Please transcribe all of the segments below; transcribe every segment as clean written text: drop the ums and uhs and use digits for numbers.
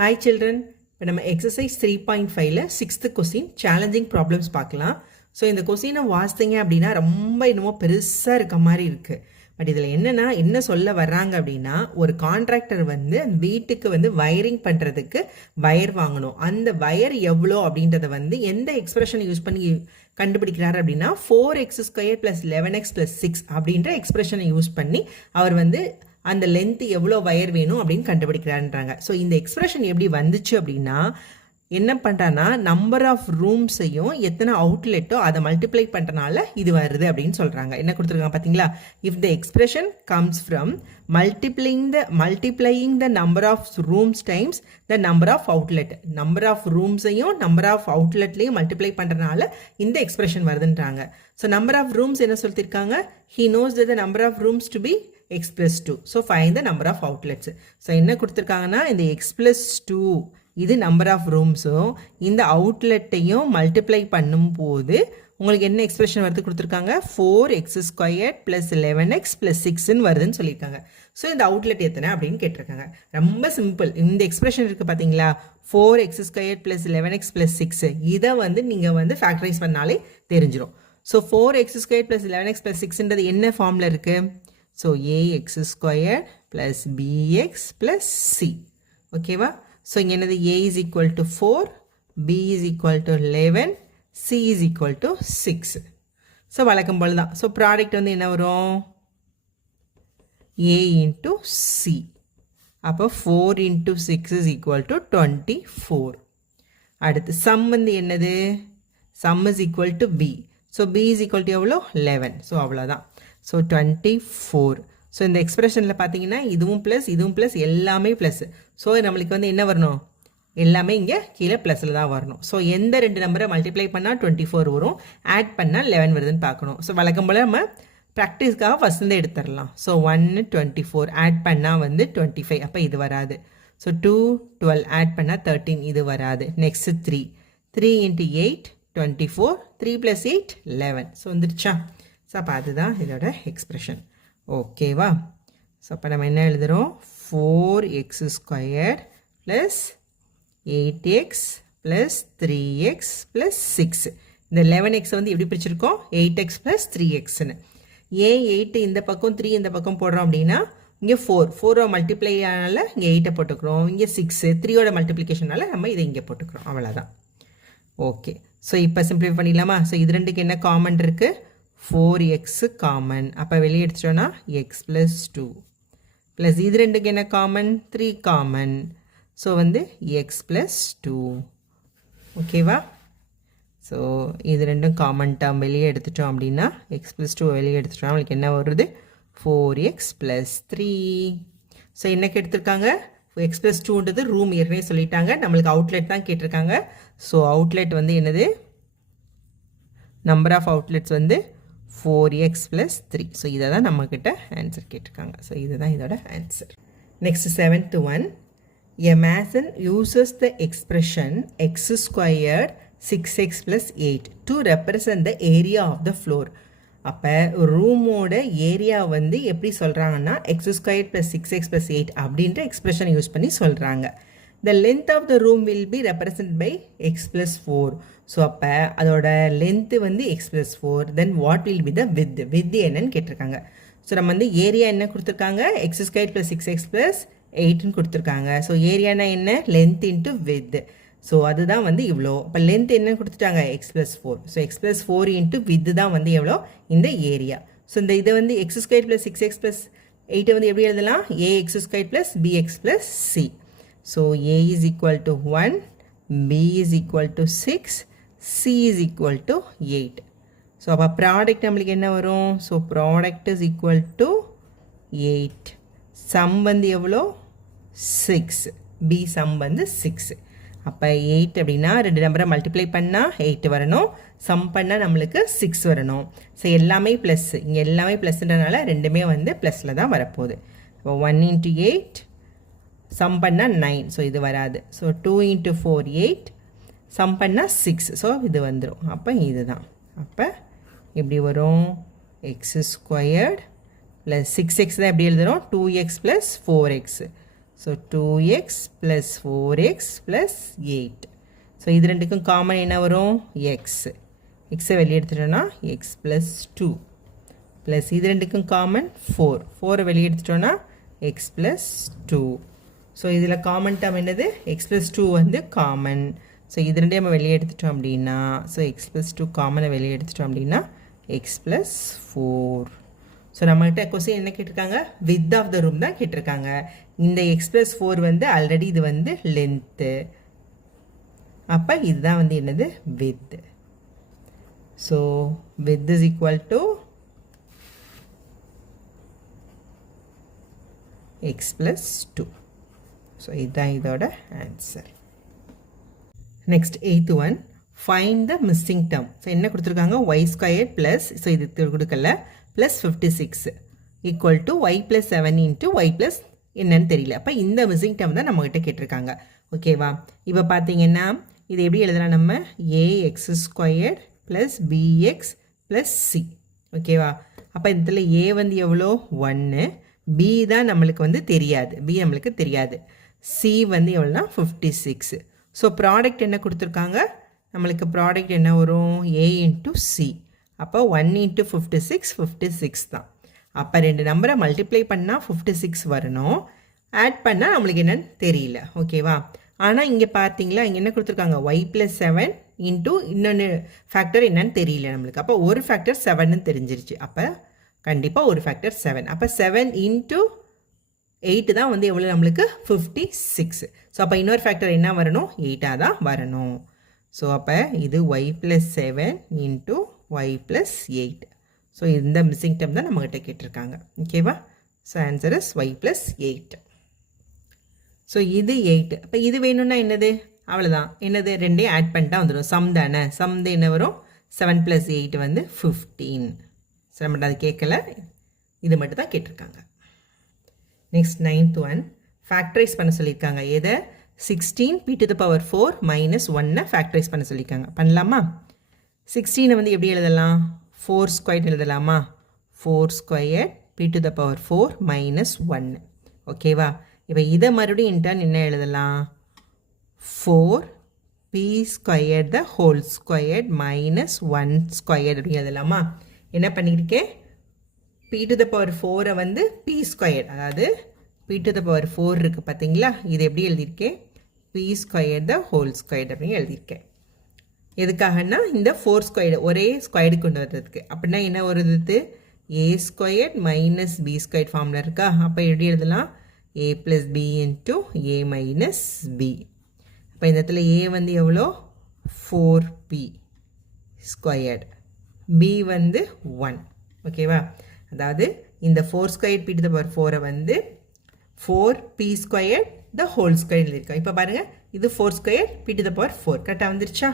Hi children, இப்போ நம்ம exercise 3.5ல 6th question challenging problems பார்க்கலாம். ஸோ இந்த கொஸ்டினை வாசித்தீங்க அப்படின்னா ரொம்ப இன்னமும் பெருசாக இருக்க மாதிரி இருக்குது. பட் இதில் என்னென்னா என்ன சொல்ல வர்றாங்க அப்படின்னா, ஒரு கான்ட்ராக்டர் வந்து வீட்டுக்கு வந்து வயரிங் பண்ணுறதுக்கு வயர் வாங்கணும். அந்த வயர் எவ்வளோ அப்படின்றத வந்து எந்த எக்ஸ்பிரஷனை யூஸ் பண்ணி கண்டுபிடிக்கிறாரு அப்படின்னா 4x² + 11x + 6 அப்படின்ற எக்ஸ்பிரஷனை யூஸ் பண்ணி அவர் வந்து அந்த லென்த் எவ்வளோ வயர் வேணும் அப்படின்னு கண்டுபிடிக்கிறான்றாங்க. ஸோ இந்த எக்ஸ்பிரஷன் எப்படி வந்துச்சு அப்படின்னா, என்ன பண்ணுறான்னா நம்பர் ஆஃப் ரூம்ஸையும் எத்தனை அவுட்லெட்டோ அதை மல்டிப்ளை பண்ணுறனால இது வருது அப்படின்னு சொல்கிறாங்க. என்ன கொடுத்துருக்காங்க பார்த்தீங்களா? If the expression comes from multiplying the number of rooms times the number of outlet, number of ரூம்ஸையும் நம்பர் ஆஃப் அவுட்லெட்லையும் மல்டிப்ளை பண்ணுறனால இந்த எக்ஸ்பிரஷன் வருதுன்றாங்க. ஸோ நம்பர் ஆஃப் ரூம்ஸ் என்ன சொல்லியிருக்காங்க? He knows the number of rooms to be x plus 2. So find the number of outlets. So என்ன கொடுத்திருக்காங்கன்னா இந்த x plus 2 இது நம்பர் ஆஃப் ரூம்ஸும் இந்த அவுட்லெட்டையும் மல்டிப்ளை பண்ணும் போது உங்களுக்கு என்ன எக்ஸ்பிரஷன் வருது கொடுத்துருக்காங்க? 4x² + 11x + 6ன்னு வருதுன்னு சொல்லியிருக்காங்க. ஸோ இந்த அவுட்லெட் எத்தனை அப்படின்னு கேட்டிருக்காங்க. ரொம்ப சிம்பிள். இந்த எக்ஸ்பிரஷன் இருக்குது பார்த்தீங்களா, 4x² + 11x + 6, இதை வந்து நீங்கள் வந்து ஃபேக்டரைஸ் பண்ணாலே தெரிஞ்சிடும். ஸோ 4x² + 11x + 6ன்றது என்ன ஃபார்மில் இருக்குது? So ax² plus bx plus c. ஓகேவா? ஸோ இங்கே என்னது? a is equal to 4, b is equal to 11, c is equal to 6. So வழக்கம் போல் தான். ஸோ ப்ராடக்ட் வந்து என்ன வரும்? a into c. அப்போ 4 into 6 is equal to 24. அடுத்து சம் வந்து என்னது? Sum is equal to b. So b is equal to எவ்வளோ? 11. ஸோ அவ்வளோதான். ஸோ 24. ஸோ இந்த எக்ஸ்பிரஷனில் பார்த்தீங்கன்னா இதுவும் ப்ளஸ் எல்லாமே ப்ளஸ். ஸோ நம்மளுக்கு வந்து என்ன வரணும்? எல்லாமே இங்கே கீழே ப்ளஸில் தான் வரணும். ஸோ எந்த ரெண்டு நம்பரை மல்டிப்ளை பண்ணால் 24 வரும், ஆட் பண்ணால் 11 வருதுன்னு பார்க்கணும். ஸோ வழக்கம் போல் நம்ம ப்ராக்டிஸ்க்காக ஃபஸ்ட்லேருந்து எடுத்துடலாம். ஸோ 1 24 ஆட் பண்ணால் வந்து 25, அப்போ இது வராது. ஸோ 2 12 ஆட் பண்ணால் 13, இது வராது. நெக்ஸ்ட் 3 × 8 24, 3 + 8 11. ஸோ வந்துடுச்சா? ஸோ அப்போ அதுதான் இதோட எக்ஸ்பிரஷன். ஓகேவா? ஸோ அப்போ நம்ம என்ன எழுதுகிறோம்? 4x² + 8x + 3x + 6. இந்த 11x வந்து எப்படி பிரிச்சிருக்கோம்? 8x + 3xன்னு. ஏன் 8 இந்த பக்கம் 3 இந்த பக்கம் போடுறோம் அப்படின்னா, இங்கே 4 மல்டிப்ளை ஆனால இங்கே 8 போட்டுக்கிறோம். இங்கே 6 3யோட மல்டிப்ளிகேஷனால நம்ம இதை இங்கே போட்டுக்கிறோம். அவ்வளோதான். ஓகே. ஸோ இப்போ சிம்பிளிஃபை பண்ணிடலாமா? ஸோ இது ரெண்டுக்கு என்ன காமன் இருக்குது? 4x common. அப்போ வெளியே எடுத்துட்டோன்னா x + 2 ப்ளஸ் இது ரெண்டுக்கு என்ன காமன்? 3 காமன். ஸோ வந்து x + 2. ஓகேவா? ஸோ இது ரெண்டும் காமன் டேர்ம் வெளியே எடுத்துட்டோம் அப்படின்னா x + 2 வெளியே எடுத்துட்டோம், நம்மளுக்கு என்ன வருது? 4x + 3. ஸோ என்னக்கு எடுத்திருக்காங்க? x + 2ன்றது ரூம் ஏற்கனவே சொல்லிட்டாங்க, நம்மளுக்கு அவுட்லெட் தான் கேட்டிருக்காங்க. ஸோ அவுட்லெட் வந்து என்னது? நம்பர் ஆஃப் அவுட்லெட்ஸ் வந்து 4x + 3. ஸோ இதை தான் நம்மக்கிட்ட ஆன்சர் கேட்டிருக்காங்க. ஸோ இதுதான் இதோட answer. Next 7th one. A mason uses the expression x² 6x + 8 to represent the area of the floor. அப்போ ரூமோட ஏரியா வந்து எப்படி சொல்கிறாங்கன்னா x² + 6x + 8 அப்படின்ற எக்ஸ்பிரஷனை யூஸ் பண்ணி சொல்கிறாங்க. The length of the room will be represented by x + 4. So அப்போ அதோட லென்த்து வந்து x + 4. Then what will be the with என்னன்னு கேட்டிருக்காங்க. ஸோ நம்ம வந்து ஏரியா என்ன கொடுத்துருக்காங்க? x² + 6x + 8ன்னு கொடுத்துருக்காங்க. ஸோ ஏரியானா என்ன? Length into with. ஸோ அதுதான் வந்து இவ்வளோ. அப்போ லென்த் என்ன கொடுத்துட்டாங்க? x + 4. So x + 4 into with தான் வந்து எவ்வளோ? இந்த ஏரியா. ஸோ இந்த இதை வந்து x² + 6x + 8 வந்து எப்படி எழுதலாம்? ax² + bx + c. So a is equal to 1, b is equal to 6, c is equal to 8. So அப்போ ப்ராடக்ட் நம்மளுக்கு என்ன வரும்? So product is equal to 8. Sum வந்து எவ்வளோ? 6. b சம் வந்து 6. அப்போ 8 அப்படின்னா ரெண்டு நம்பரை மல்டிப்ளை பண்ணால் 8 வரணும், சம் பண்ணால் நம்மளுக்கு 6 வரணும். ஸோ எல்லாமே ப்ளஸ், இங்கே எல்லாமே ப்ளஸ்ன்றனால ரெண்டுமே வந்து ப்ளஸில் தான் வரப்போகுது. இப்போ 1 × 8 சம் பண்ணால் 9. ஸோ இது வராது. ஸோ 2 × 4 8, சம் பண்ணால் 6. ஸோ இது வந்துடும். அப்போ இது தான். அப்போ எப்படி வரும்? x² + 6x தான் எப்படி எழுதுகிறோம்? 2x + 4x. So 2x plus 4x plus 8. So இது ரெண்டுக்கும் காமன் என்ன வரும் எக்ஸ். எக்ஸை வெளியே எடுத்துட்டோன்னா எக்ஸ் ப்ளஸ் 2 ப்ளஸ் இது ரெண்டுக்கும் காமன் 4. 4 வெளியே எடுத்துட்டோன்னா எக்ஸ் ப்ளஸ் 2. ஸோ இதில் காமன் டேர்ம் என்னது எக்ஸ் ப்ளஸ் 2 வந்து காமன். ஸோ இது ரெண்டையும் நம்ம வெளியே எடுத்துட்டோம் அப்படின்னா ஸோ எக்ஸ் ப்ளஸ் 2 காமனை வெளியே எடுத்துட்டோம் அப்படின்னா எக்ஸ் ப்ளஸ் 4. ஸோ நம்மகிட்ட கொஸ்டின் என்ன கேட்டிருக்காங்க வித் ஆஃப் த ரூம் தான் கேட்டிருக்காங்க. இந்த எக்ஸ் ப்ளஸ் 4 வந்து ஆல்ரெடி இது வந்து லென்த்து. அப்போ இதுதான் வந்து என்னது width. So width is equal to x plus 2. So இதுதான் இதோட answer. Next 8th one find the missing term. So என்ன கொடுத்துருக்காங்க ஒய் ஸ்கொயர் ப்ளஸ் ஸோ இது கொடுக்கல plus 56 equal to y plus 7 into y plus என்னன்னு தெரியல. அப்போ இந்த மிஸ்ஸிங் டேர்ம் தான் நம்மகிட்ட கேட்டிருக்காங்க. ஓகேவா? இப்போ பார்த்தீங்கன்னா இது எப்படி எழுதலாம் நம்ம a x square plus b x plus c. ஓகேவா? அப்போ இதில் ஏ வந்து எவ்வளோ 1, பி தான் நம்மளுக்கு வந்து தெரியாது, பி நம்மளுக்கு தெரியாது, சி வந்து எவ்வளோனா 56. ஸோ ப்ராடக்ட் என்ன கொடுத்துருக்காங்க நம்மளுக்கு ப்ராடக்ட் என்ன வரும் ஏ இன்ட்டு சி. அப்போ 1 இன்ட்டு 56 56 தான். அப்போ ரெண்டு நம்பரை மல்டிப்ளை பண்ணால் 56 வரணும். ஆட் பண்ணால் நம்மளுக்கு என்னன்னு தெரியல. ஓகேவா? ஆனால் இங்கே பார்த்தீங்களா இங்கே என்ன கொடுத்துருக்காங்க ஒய் ப்ளஸ் 7 இன்ட்டு இன்னொன்று ஃபேக்டர் என்னன்னு தெரியல நம்மளுக்கு. அப்போ ஒரு ஃபேக்டர் 7ன்னு தெரிஞ்சிருச்சு. அப்போ கண்டிப்பாக ஒரு ஃபேக்டர் 7. அப்போ 7 இன்ட்டு 8 தான் வந்து எவ்வளோ நம்மளுக்கு 56. ஸோ அப்போ இன்னொரு ஃபேக்டர் என்ன வரணும் 8ஆக தான் வரணும். ஸோ அப்போ இது y plus 7 into y plus 8. So இந்த மிஸ்ஸிங் டேர்ம் தான் நம்மகிட்ட கேட்டிருக்காங்க. ஓகேவா? So answer is y plus 8. So இது 8. அப்போ இது வேணும்னா என்னது அவ்வளோதான். என்னது ரெண்டையும் ஆட் பண்ணிட்டா வந்துடும். சம் தானே. சம் என்ன வரும் 7 + 8 வந்து 15. ஸோ நம்மகிட்ட அது கேட்கல, இது மட்டும் தான் கேட்டிருக்காங்க. நெக்ஸ்ட் 9th ஒன் ஃபேக்டரைஸ் பண்ண சொல்லியிருக்காங்க. எதை 16 p⁴ - 1 ஃபேக்டரைஸ் பண்ண சொல்லியிருக்காங்க. பண்ணலாமா? 16 வந்து எப்படி எழுதலாம் 4 ஸ்கொயர் எழுதலாமா? 4 ஸ்கொயர் p⁴ - 1. ஓகேவா? இப்போ இதை மறுபடியும் இன்டர்ன் என்ன எழுதலாம் 4p² the whole squared minus 1 squared அப்படின்னு எழுதலாமா? என்ன பண்ணியிருக்கேன் p⁴ வந்து p², அதாவது p⁴ இருக்குது பார்த்தீங்களா, இது எப்படி எழுதியிருக்கேன் p² the whole squared அப்படின்னு எழுதியிருக்கேன். எதுக்காகனா இந்த 4 ஸ்கொயர்டு ஒரே ஸ்கொயர்டு கொண்டு வர்றதுக்கு. அப்படின்னா என்ன வருது a² - b² ஃபார்மில் இருக்கா. அப்போ எப்படி எழுதலாம் a + b into a minus b. அப்போ இந்த இடத்துல a வந்து எவ்வளோ 4p², b வந்து 1. ஓகேவா? அதாவது இந்த 4 ஸ்கொயர் p⁴ வந்து 4p² the whole square எழுதியிருக்கோம். இப்போ பாருங்கள் இது 4 ஸ்கொயர் p⁴ கரெக்டாக வந்துருச்சா?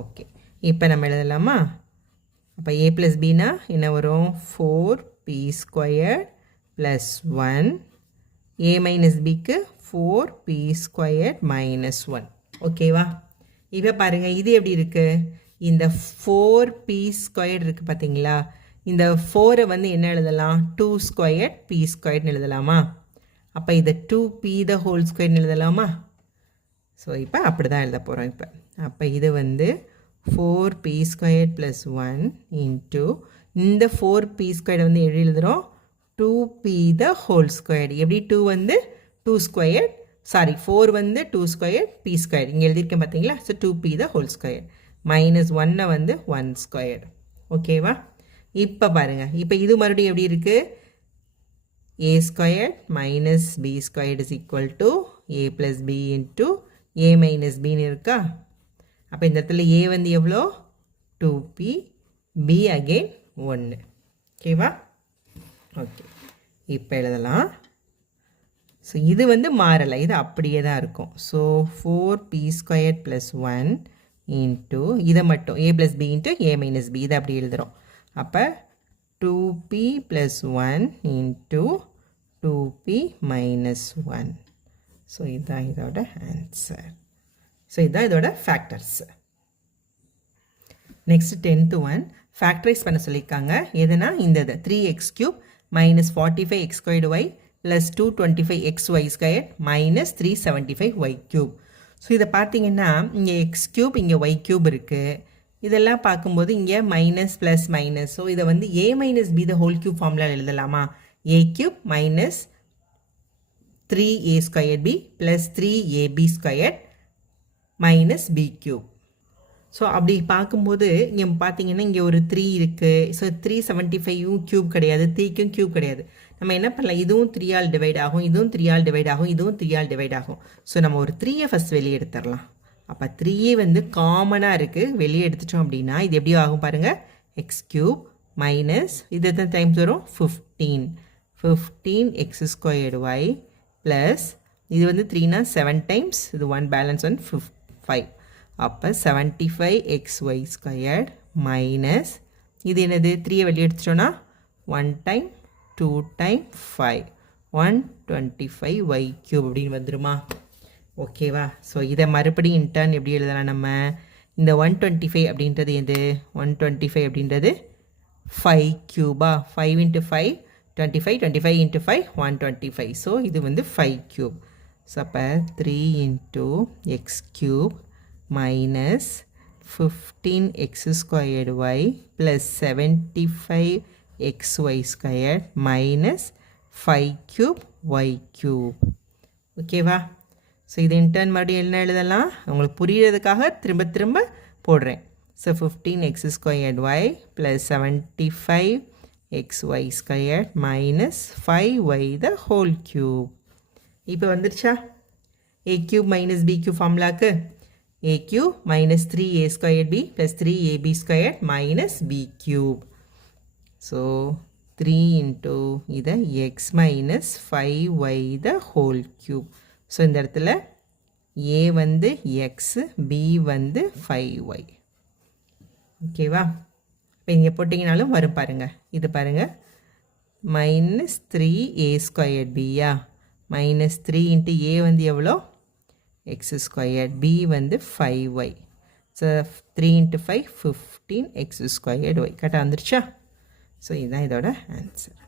ஓகே, இப்போ நம்ம எழுதலாமா? அப்போ a + bனா என்ன வரும் 4p² + 1, a minus bக்கு 4p² - 1. ஓகேவா? இப்போ பாருங்கள் இது எப்படி இருக்குது இந்த 4p² இருக்குது பார்த்தீங்களா, இந்த 4 வந்து என்ன எழுதலாம் 2² p² எழுதலாமா? அப்போ இதை 2p the whole square எழுதலாமா? ஸோ இப்போ அப்படி தான் எழுத போகிறோம். இப்போ அப்போ இது வந்து 4p² + 1 இன்ட்டு இந்த 4p² வந்து எப்படி எழுதுகிறோம் 2p the whole square. எப்படி 2 வந்து 2² சாரி 4 வந்து 2² p², இங்கே எழுதியிருக்கேன் பார்த்தீங்களா. So 2p the whole square - 1 வந்து 1². ஓகேவா? இப்போ பாருங்கள் இப்போ இது மறுபடியும் எப்படி இருக்குது a² - b² = a + b into a minus b இருக்கா. அப்போ இந்த இடத்துல a வந்து எவ்வளோ 2p, b again 1. ஓகேவா? ஓகே, இப்போ எழுதலாம். ஸோ இது வந்து மாறலை, இது அப்படியே தான் இருக்கும். ஸோ 4p² + 1 இன்ட்டு இதை மட்டும் a + b into a minus b, இதை அப்படி எழுதுகிறோம். அப்போ 2p + 1 இன்ட்டு 2p - 1. ஸோ இதுதான் இதோட ஆன்சர். ஸோ இதுதான் இதோட factors. Next 10th one factorise பண்ண சொல்லியிருக்காங்க. எதுனா இந்த 3x³ - 45x² y plus 225xy square minus 375y cube. So இதை பார்த்தீங்கன்னா இங்கே எக்ஸ் க்யூப் இங்கே ஒய் க்யூப் இருக்குது. இதெல்லாம் பார்க்கும்போது இங்கே மைனஸ் ப்ளஸ் மைனஸ். ஸோ இதை வந்து a minus b the whole cube formula எழுதலாமா? a cube minus 3a square b plus 3ab square minus b cube. So அப்படி பார்க்கும்போது இங்கே பார்த்தீங்கன்னா இங்கே ஒரு 3 இருக்குது. ஸோ 375யும் க்யூப் கிடையாது, 3க்கும் க்யூப் கிடையாது. நம்ம என்ன பண்ணலாம், இதுவும் 3 ஆல் டிவைட் ஆகும், இதுவும் 3 ஆல் டிவைட் ஆகும், இதுவும் 3 ஆல் டிவைட் ஆகும். ஸோ நம்ம ஒரு 3ஐ ஃபஸ்ட் வெளியே எடுத்துடலாம். அப்போ 3 வந்து காமனாக இருக்குது, வெளியே எடுத்துட்டோம் அப்படின்னா இது எப்படி ஆகும் பாருங்கள், எக்ஸ் க்யூப் மைனஸ் இது எத்தனை டைம்ஸ் வரும், 15x ஸ்கொயர்டு ஒய் ப்ளஸ் இது வந்து 3னா 7 டைம்ஸ், இது 1 பேலன்ஸ் 5. அப்போ 75xy ஸ்கொயர்ட் மைனஸ் இது என்னது 3ஐ வெளியே எடுத்துட்டோன்னா 1 டைம் 2 டைம் 5 125y க்யூப் அப்படின்னு வந்துருமா? ஓகேவா? ஸோ இதை மறுபடியும் இன்டர்ன் எப்படி எழுதலாம் நம்ம, இந்த 125 அப்படின்றது எது, 125 அப்படின்றது 5 க்யூபா, 5 × 5 25, 25 × 5 125. ஸோ இது வந்து 5 க்யூப். ஸோ அப்போ 3 × x cube minus 15x squared y plus 75xy square minus 5 cube y cube. ஓகேவா? ஸோ இது இன்டர்ன் மறுபடியும் என்ன எழுதலாம், உங்களுக்கு புரிகிறதுக்காக திரும்ப திரும்ப போடுறேன். So 15x squared y plus 75xy square minus 5y the whole cube. இப்போ வந்துருச்சா a cube minus b cube ஃபார்முலாக்கு, a cube minus 3a square b plus 3ab square minus b cube. So 3 × இதை x minus 5y the whole cube. So இந்த இடத்துல a வந்து x, b வந்து 5y. ஓகேவா? இப்போ இங்கே போட்டிங்கனாலும் வரும் பாருங்கள், இது பாருங்கள் மைனஸ் 3a ஸ்கொயர் பியா மைனஸ் 3 × a வந்து எவ்வளோ, x ஸ்கொயர், b வந்து 5y. So 3 × 5 15x squared y. கரெக்டாக வந்துருச்சா? ஸோ இதுதான் இதோட ஆன்சர்.